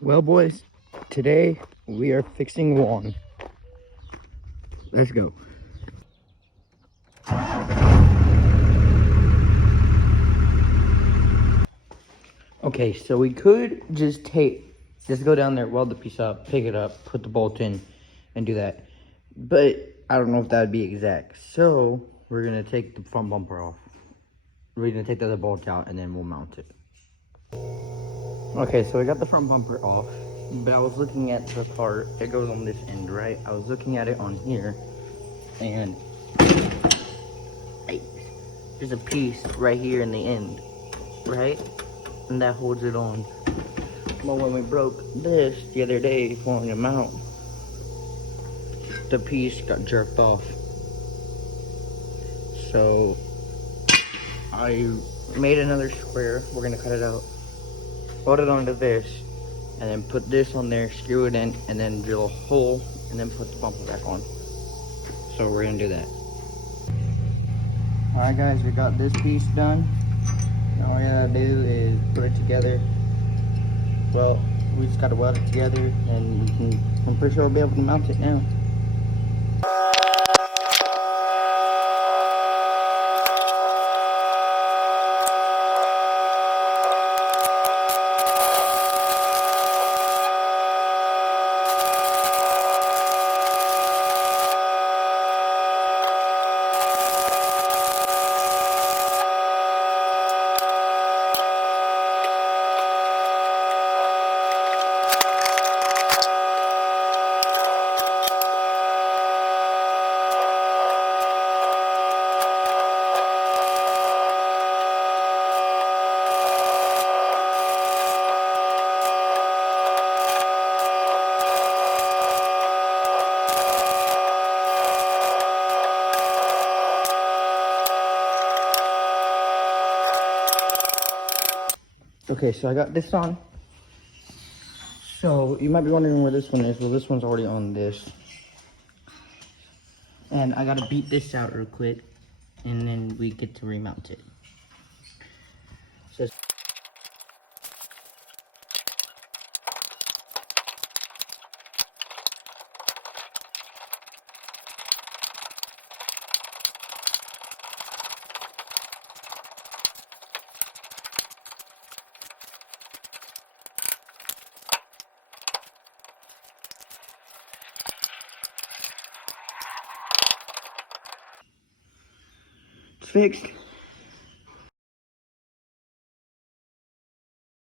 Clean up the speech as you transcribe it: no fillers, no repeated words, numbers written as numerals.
Well, boys, today we are fixing one. Let's go. Okay, so we could just go down there, weld the piece up, pick it up, put the bolt in, and do that. But I don't know if that would be exact. So we're gonna take the front bumper off. We're gonna take the other bolt out, and then we'll mount it. Okay, so I got the front bumper off, but I was looking at the part. It goes on this end, right? I was looking at it on here, and there's a piece right here in the end, right? And that holds it on. But when we broke this the other day, pulling them out, the piece got jerked off. So I made another square. We're gonna cut it out, weld it onto this, and then put this on there, screw it in, and then drill a hole, and then put the bumper back on. So we're gonna do that. Alright guys, we got this piece done. All we gotta do is put it together. Well, we just gotta weld it together, and I'm pretty sure we'll be able to mount it now. Okay, so I got this on. So you might be wondering where this one is. Well, this one's already on this. And I gotta beat this out real quick, and then we get to remount it. So it's fixed.